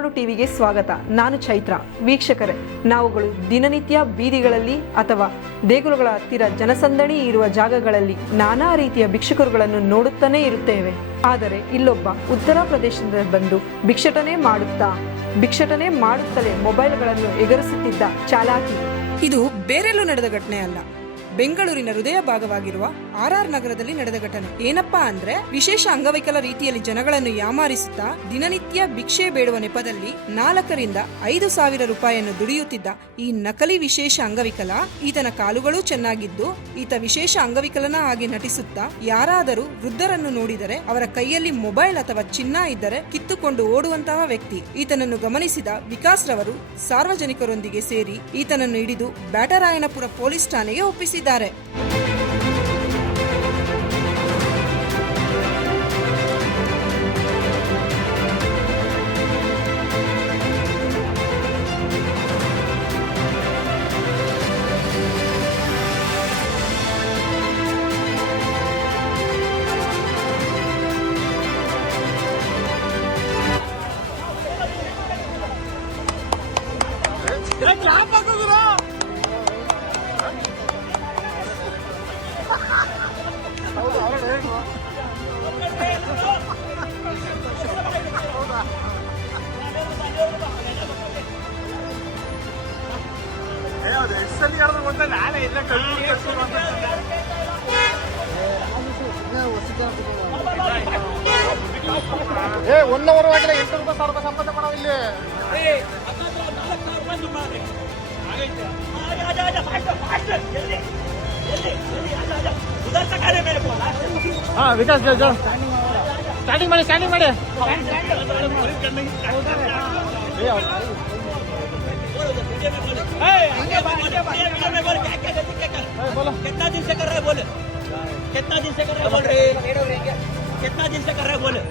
ತುಳುನಾಡು ಟಿವಿಗೆ ಸ್ವಾಗತ. ನಾನು ಚೈತ್ರ. ವೀಕ್ಷಕರೇ, ನಾವುಗಳು ದಿನನಿತ್ಯ ಬೀದಿಗಳಲ್ಲಿ ಅಥವಾ ದೇಗುಲಗಳ ಹತ್ತಿರ ಜನಸಂದಣಿ ಇರುವ ಜಾಗಗಳಲ್ಲಿ ನಾನಾ ರೀತಿಯ ಭಿಕ್ಷುಕರುಗಳನ್ನು ನೋಡುತ್ತಾನೇ ಇರುತ್ತೇವೆ. ಆದರೆ ಇಲ್ಲೊಬ್ಬ ಉತ್ತರ ಪ್ರದೇಶದಿಂದ ಬಂದು ಭಿಕ್ಷಟನೆ ಮಾಡುತ್ತಲೇ ಮೊಬೈಲ್ಗಳನ್ನು ಎಗರಿಸುತ್ತಿದ್ದ ಚಾಲಾಕಿ. ಇದು ಬೇರೆಲ್ಲೂ ನಡೆದ ಘಟನೆ ಅಲ್ಲ, ಬೆಂಗಳೂರಿನ ಹೃದಯ ಭಾಗವಾಗಿರುವ RR ನಗರದಲ್ಲಿ ನಡೆದ ಘಟನೆ. ಏನಪ್ಪಾ ಅಂದ್ರೆ, ವಿಶೇಷ ಅಂಗವೈಕಲ ರೀತಿಯಲ್ಲಿ ಜನಗಳನ್ನು ಯಾಮಾರಿಸುತ್ತಾ ದಿನನಿತ್ಯ ಭಿಕ್ಷೆ ಬೇಡುವ ನೆಪದಲ್ಲಿ 4 ರಿಂದ 5 ಸಾವಿರ ರೂಪಾಯಿಯನ್ನು ದುಡಿಯುತ್ತಿದ್ದ ಈ ನಕಲಿ ವಿಶೇಷ ಅಂಗವಿಕಲ, ಈತನ ಕಾಲುಗಳೂ ಚೆನ್ನಾಗಿದ್ದು ಈತ ವಿಶೇಷ ಅಂಗವಿಕಲನ ಹಾಗೆ ನಟಿಸುತ್ತಾ ಯಾರಾದರೂ ವೃದ್ಧರನ್ನು ನೋಡಿದರೆ ಅವರ ಕೈಯಲ್ಲಿ ಮೊಬೈಲ್ ಅಥವಾ ಚಿನ್ನ ಇದ್ದರೆ ಕಿತ್ತುಕೊಂಡು ಓಡುವಂತಹ ವ್ಯಕ್ತಿ. ಈತನನ್ನು ಗಮನಿಸಿದ ವಿಕಾಸ್ ರವರು ಸಾರ್ವಜನಿಕರೊಂದಿಗೆ ಸೇರಿ ಈತನನ್ನು ಹಿಡಿದು ಬ್ಯಾಟರಾಯನಪುರ ಪೊಲೀಸ್ ಠಾಣೆಗೆ ಒಪ್ಪಿಸಿದ್ದಾರೆ. ಒನ್ ಅವರ್ ಆಗಿಲ್ಲ, 8 ರೂಪಾಯಿ 1000 ರೂಪಾಯಿ ಸಂಪಾದನೆ ಮಾಡೋ ಇಲ್ಲಿ. ಹಾ ವಿಕಾಸ್ ಸ್ಟಾರ್ಟಿಂಗ್ ಮಾಡಿ कितना दिन से कर रहे बोले, कितना दिन से कर रहे बोल, कितना दिन से कर रहे बोले.